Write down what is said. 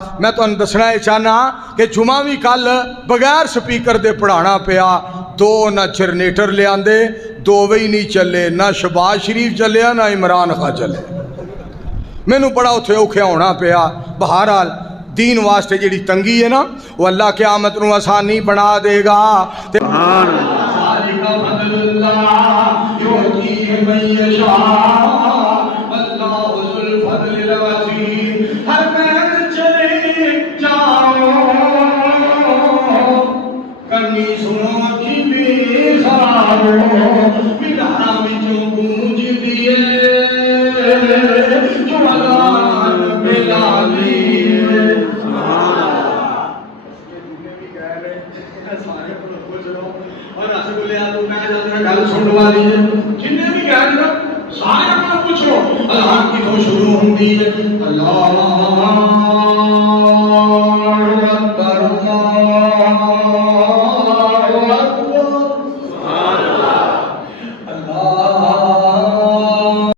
میں تو دسنا یہ چاہنا کہ جمعہ بھی کل بغیر سپیکر دے پڑھانا پیا، دو نہ جنریٹر لے آندے، دو وہی نہیں چلے، نہ شہباز شریف چلے نہ عمران خان چلے، مینوں بڑا اتھے اوکھیا ہونا پیا۔ بہرحال دین واسطے جڑی تنگی ہے نا وہ اللہ قیامت نو آسانی بنا دے گا۔ جنہیں بھی کہہ دیا سارے اپنا پوچھو اللہ کی تو شروع ہوتی ہے اللہ اکبر اللہ